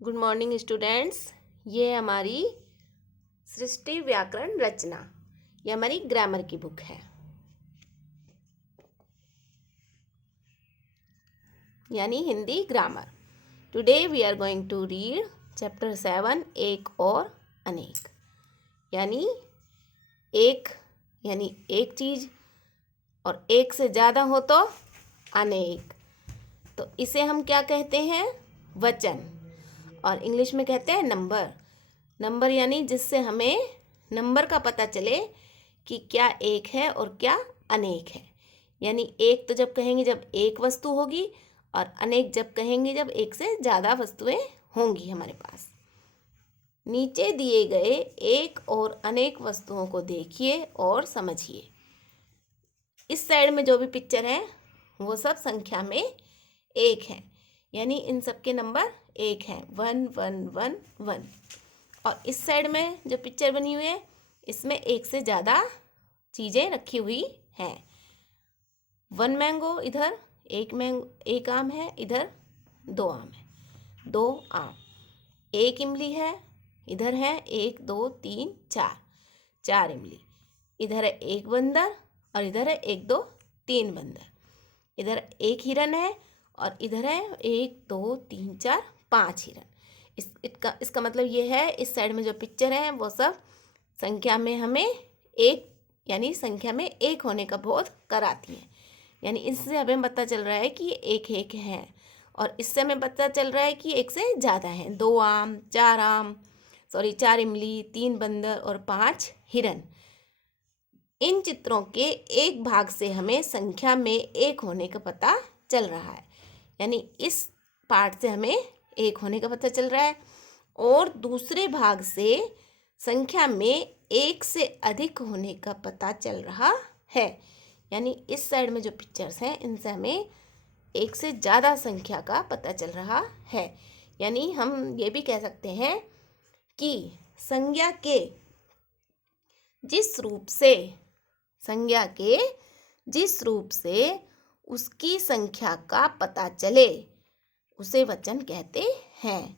Good morning students. ये हमारी सृष्टि व्याकरण रचना, ये हमारी ग्रामर की बुक है, यानी Hindi grammar. Today we are going to read chapter 7 एक और अनेक। यानी एक चीज़ और एक से ज़्यादा हो तो अनेक। तो इसे हम क्या कहते हैं? वचन, और इंग्लिश में कहते हैं नंबर। नंबर यानी जिससे हमें नंबर का पता चले कि क्या एक है और क्या अनेक है। यानी एक तो जब कहेंगे जब एक वस्तु होगी, और अनेक जब कहेंगे जब एक से ज़्यादा वस्तुएं होंगी हमारे पास। नीचे दिए गए एक और अनेक वस्तुओं को देखिए और समझिए। इस साइड में जो भी पिक्चर है वो सब संख्या में एक है, यानी इन सब के नंबर एक हैं, 1 1 1 1। और इस साइड में जो पिक्चर बनी हुई है इसमें एक से ज़्यादा चीज़ें रखी हुई हैं। 1 मैंगो, इधर एक आम है, इधर 2 आम है, 2 आम। एक इमली है, इधर है 1 2 3 4, 4 इमली। इधर है एक बंदर और इधर है 1 2 3 बंदर। इधर एक हिरन है और इधर है 1 2 3 4 5 हिरन। इसका मतलब ये है, इस साइड में जो पिक्चर है वो सब संख्या में हमें एक, यानी संख्या में एक होने का बोध कराती हैं। यानी इससे हमें पता चल रहा है कि एक एक है, और इससे हमें पता चल रहा है कि एक से ज़्यादा है। 2 आम, 4 इमली, 3 बंदर और 5 हिरन। इन चित्रों के एक भाग से हमें संख्या में एक होने का पता चल रहा है। यानी इस पार्ट से हमें एक होने का पता चल रहा है, और दूसरे भाग से संख्या में एक से अधिक होने का पता चल रहा है। यानी इस साइड में जो पिक्चर्स हैं इनसे हमें एक से ज़्यादा संख्या का पता चल रहा है। यानी हम ये भी कह सकते हैं कि संज्ञा के जिस रूप से उसकी संख्या का पता चले उसे वचन कहते हैं।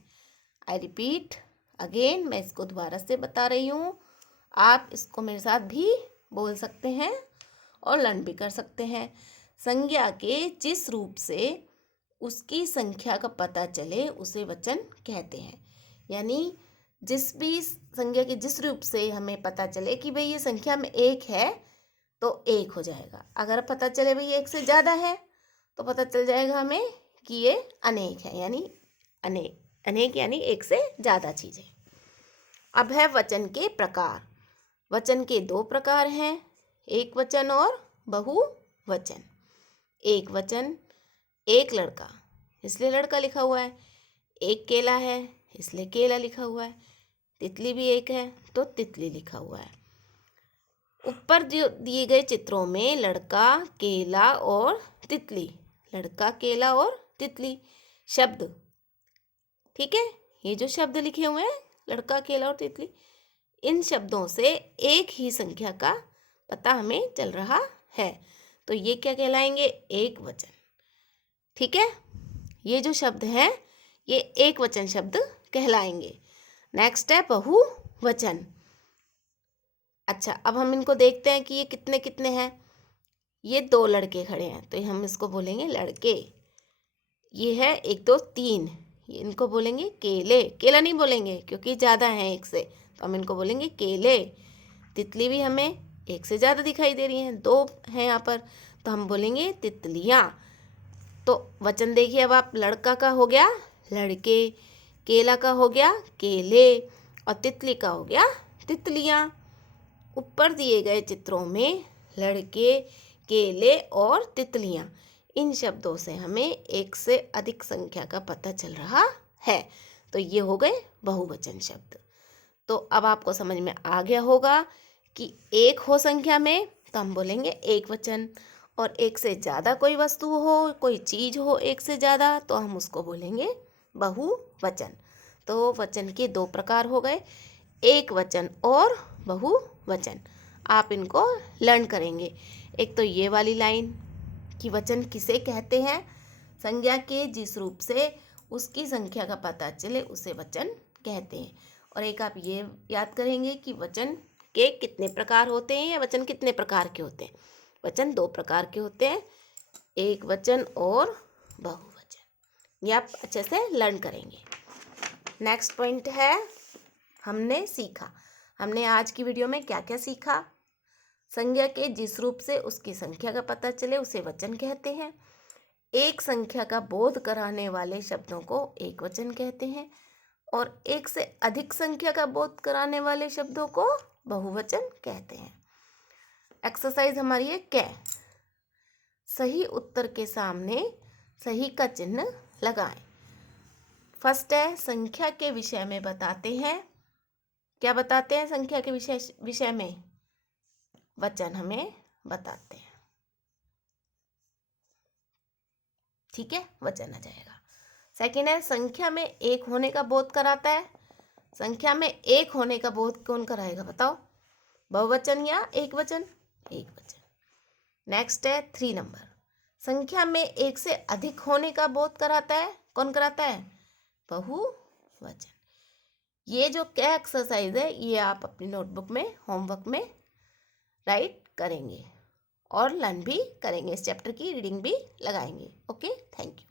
आई रिपीट अगेन, मैं इसको दोबारा से बता रही हूँ। आप इसको मेरे साथ भी बोल सकते हैं और लर्न भी कर सकते हैं। संज्ञा के जिस रूप से उसकी संख्या का पता चले उसे वचन कहते हैं। यानी जिस भी संज्ञा के जिस रूप से हमें पता चले कि भाई ये संख्या में एक है तो एक हो जाएगा। अगर पता चले भाई एक से ज़्यादा है तो पता चल जाएगा हमें कि ये अनेक है, यानी अनेक यानी एक से ज़्यादा चीज़ें। अब है वचन के प्रकार। वचन के 2 प्रकार हैं, एक वचन और बहुवचन। एक वचन, एक लड़का इसलिए लड़का लिखा हुआ है, एक केला है इसलिए केला लिखा हुआ है, तितली भी एक है तो तितली लिखा हुआ है। ऊपर दिए गए चित्रों में लड़का, केला और तितली, लड़का, केला और तितली शब्द, ठीक है, ये जो शब्द लिखे हुए हैं लड़का, केला और तितली, इन शब्दों से एक ही संख्या का पता हमें चल रहा है। तो ये क्या कहलाएंगे? एक वचन। ठीक है, ये जो शब्द हैं ये एक वचन शब्द कहलाएंगे। नेक्स्ट है बहुवचन। अच्छा, अब हम इनको देखते हैं कि ये कितने कितने हैं। ये 2 लड़के खड़े हैं तो हम इसको बोलेंगे लड़के। ये है 1 2 3, ये इनको बोलेंगे केले। केला नहीं बोलेंगे क्योंकि ज़्यादा हैं एक से, तो हम इनको बोलेंगे केले। तितली भी हमें एक से ज़्यादा दिखाई दे रही हैं, 2 हैं यहाँ पर, तो हम बोलेंगे तितलियाँ। तो वचन देखिए, अब आप, लड़का का हो गया लड़के, केला का हो गया केले, और तितली का हो गया तितलियाँ। ऊपर दिए गए चित्रों में लड़के, केले और तितलियाँ, इन शब्दों से हमें एक से अधिक संख्या का पता चल रहा है। तो ये हो गए बहुवचन शब्द। तो अब आपको समझ में आ गया होगा कि एक हो संख्या में तो हम बोलेंगे एक वचन, और एक से ज़्यादा कोई वस्तु हो, कोई चीज़ हो एक से ज़्यादा, तो हम उसको बोलेंगे बहुवचन। तो वचन के 2 प्रकार हो गए, एक वचन और बहुवचन। आप इनको लर्न करेंगे। एक तो ये वाली लाइन कि वचन किसे कहते हैं? संज्ञा के जिस रूप से उसकी संख्या का पता चले उसे वचन कहते हैं। और एक आप ये याद करेंगे कि वचन के कितने प्रकार होते हैं या वचन कितने प्रकार के होते हैं। वचन 2 प्रकार के होते हैं, एक वचन और बहुवचन। ये आप अच्छे से लर्न करेंगे। नेक्स्ट पॉइंट है, हमने आज की वीडियो में क्या क्या सीखा। संज्ञा के जिस रूप से उसकी संख्या का पता चले उसे वचन कहते हैं। एक संख्या का बोध कराने वाले शब्दों को एक वचन कहते हैं और एक से अधिक संख्या का बोध कराने वाले शब्दों को बहुवचन कहते हैं। एक्सरसाइज हमारी है क्या? सही उत्तर के सामने सही का चिन्ह लगाएं। फर्स्ट है, संख्या के विषय में बताते हैं। क्या बताते हैं संख्या के विषय में? वचन हमें बताते हैं। ठीक है, वचन आ जाएगा। सेकंड है, संख्या में एक होने का बोध कराता है। संख्या में एक होने का बोध कौन कराएगा बताओ? बहुवचन या एक वचन? एक वचन। नेक्स्ट है 3 नंबर, संख्या में एक से अधिक होने का बोध कराता है। कौन कराता है? बहुवचन। ये जो क्या एक्सरसाइज है ये आप अपनी नोटबुक में होमवर्क में राइट करेंगे और लर्न भी करेंगे। इस चैप्टर की रीडिंग भी लगाएंगे। Okay, thank you.